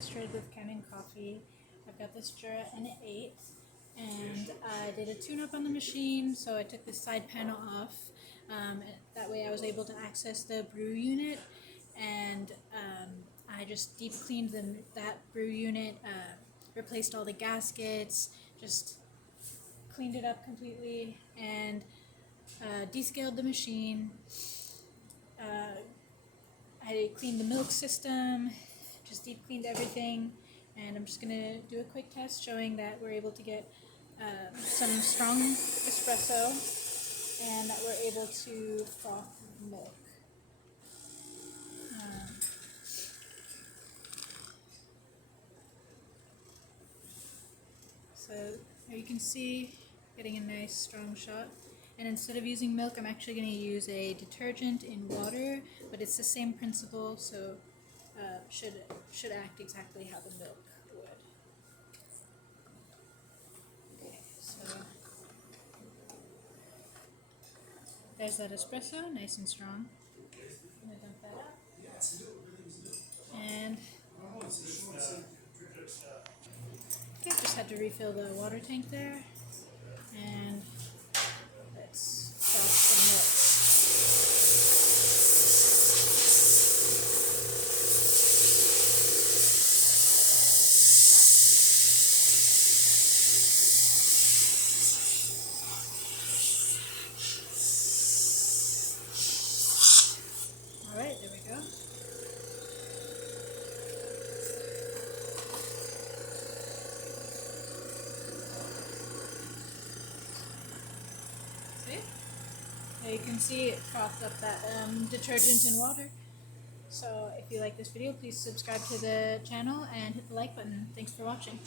Straight with Kanen coffee. I've got this Jura N8 and I did a tune-up on the machine, so I took the side panel off. That way I was able to access the brew unit, and I just deep cleaned that brew unit, replaced all the gaskets, just cleaned it up completely, and descaled the machine. I cleaned the milk system, just deep cleaned everything, and I'm just going to do a quick test showing that we're able to get some strong espresso and that we're able to froth milk. So you can see getting a nice strong shot. And instead of using milk, I'm actually going to use a detergent in water, but it's the same principle, so should act exactly how the milk would. Okay, so there's that espresso, nice and strong. I'm going to dump that out. And okay, just had to refill the water tank there. And let's froth some milk. Alright, there we go. See? Now you can see it frothed up that detergent in water. So if you like this video, please subscribe to the channel and hit the like button. Thanks for watching.